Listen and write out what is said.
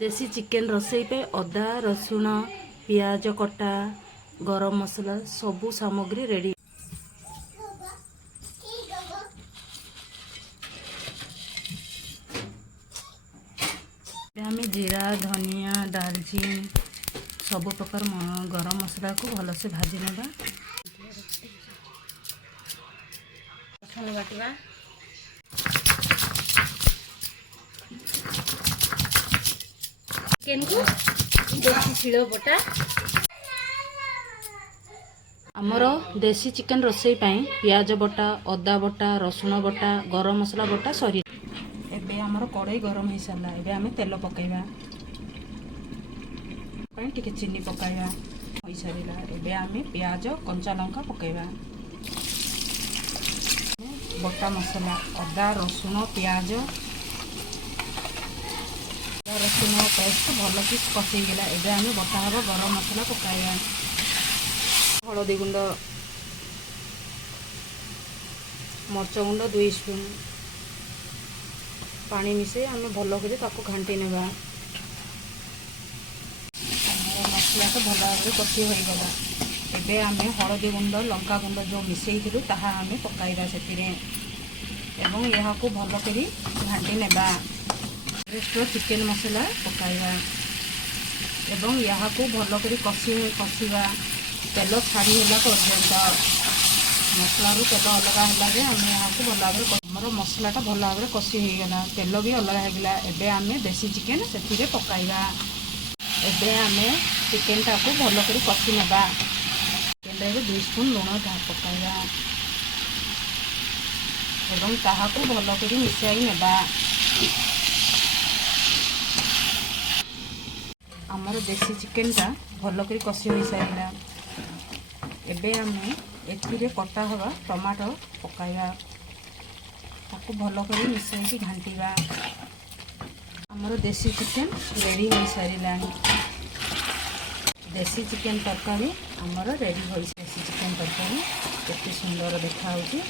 देसी चिकेन रोसई पे अदा रसुण पियाज कटा गरम मसला सबू सामग्री रेडी। आम जीरा धनिया दालचीनी सब प्रकार गरम मसला को भलसे भाजी नेबा। रसुण बाटिबा चिकेन को देसी शिल बटा। आमर देसी चिकेन रोसई पाई पियाज बटा अदा बटा रसुण बटा गरम मसला बटा सरी। एबे आमर कड़ाई गरम हो सारा। एबे आमे तेल पकाइबा टिके चीनी पकाइबा हो सारा। एबे आमे पियाज कंचा लंका पकाइबा बटा मसला अदा रसुण पियाज रसुण पेस्ट भल कि कषेगला। एबे आमे बटा हवा गरम मसला पकाइबा हलदी गुंड मरच गुंड 2 स्पून पानी मिसे आमे भल कर घाटी नेबा। मसला तो भल भाव कषि हो गला। एबे आमे हलदी गुंड लंका गुंड जो मिसई थिलु ताहा आमे पकाइबा सेतिरे एवं यहा को भल करी घाटी नेबा। रेस्टो चिकेन मसला पकाइबा एवं यहा को भल करी कषिबा तेल छाड़ी होला पर्यंत मसला रू तेल अलग है आम यहाँ को भल भाव आम मसलाटा भल भाव कषि हो गला तेल भी अलग होगा। एबे आमे देसी चिकेन से पकाइबा। एबे आमे चिकेन टाको भल कर कषि नेबा। चिकेन 2 स्पून लुण पकाइबा एवं ताहाको भल कर मिसाई नेबा। आमर देसी चिकेनटा भल कर कषि हो सारा। एबे आमे एथिरे कटा हवा टमाटो पकाइबा ताको भल कर मिसाई घांटीबा। आमर देसी चिकेन रेडी हो सारा। देसी चिकेन तरकारी आमर रेडी हो। देसी चिकेन तरकारी केते सुंदर देखा होची।